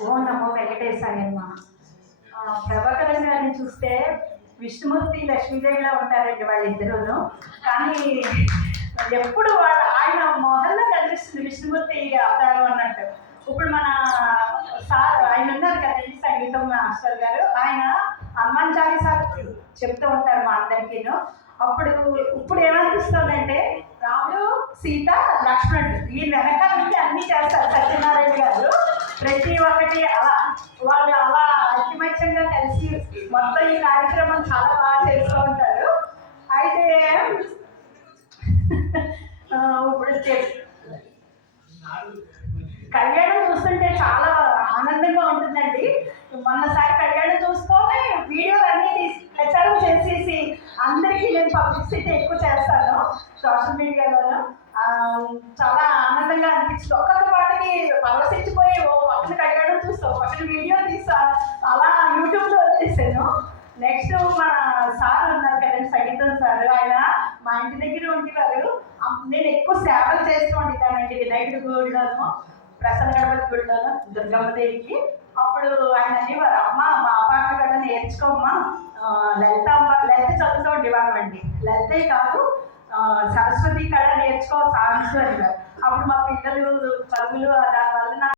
ఓం నమో వెంకటేశాయమ్మ. ప్రభాకరన్ గారిని చూస్తే విష్ణుమూర్తి లక్ష్మీదేవిలా ఉంటారండి వాళ్ళిద్దరూను. కానీ ఎప్పుడు ఆయన మొహంలో కనిపిస్తుంది విష్ణుమూర్తి అవతారం అన్నట్టు. ఇప్పుడు మన సార్ ఆయన ఉన్నారు కదండి సంగీతం మాస్టర్ గారు, ఆయన హనుమాన్ చాలీసా చెప్తూ ఉంటారు మా అందరికీను. ఇప్పుడు ఏమనిపిస్తుందంటే రాముడు సీత లక్ష్మణుడు ఈ వెనకాల నుండి అన్నీ చేస్తారు సత్యనారాయణ గారు. ప్రతి ఒక్కటి అలా వాళ్ళు అలా ఐకమత్యంగా కలిసి మొత్తం ఈ కార్యక్రమం చాలా బాగా చేస్తూ ఉంటారు. అయితే ఇప్పుడు కళ్యాణం చూస్తుంటే చాలా ఆనందంగా ఉంటుందండి. మొన్నసారి కళ్యాణం చూసుకొని వీడియోలు అన్నీ తీసి ప్రచారం చేసేసి అందరికీ నేను పబ్లిసిటీ ఎక్కువ చేస్తాను సోషల్ మీడియాలోను. చాలా ఆనందంగా అనిపించింది. ఒక్కొక్క పాటకి పరవశించిపోయి ఓ పక్కన కళ్యాణం చూస్తూ పక్కన వీడియో తీస్తా అలా యూట్యూబ్లో వచ్చేసాను. నెక్స్ట్ మన సార్ ఉన్నారు కదండి సంగీతం సార్, ఆయన మా ఇంటి దగ్గర ఉండేవారు. నేను ఎక్కువ సేవలు చేస్తూ ఉంటానండి వినాయకుడి గుడిలోను, ప్రసన్న గణపతి గుడిలోను, దుర్గమ్మదేవికి. అప్పుడు ఆయన అనేవారు, అమ్మ మా పాటలు కూడా నేర్చుకోమ్మా, లలిత చదువుతూ ఉండేవాళ్ళమండి. లలితే కాదు సరస్వతి కళ నేర్చుకో సాంగ్స్ అని. అప్పుడు మా పిల్లలు చదువులు దానివల్ల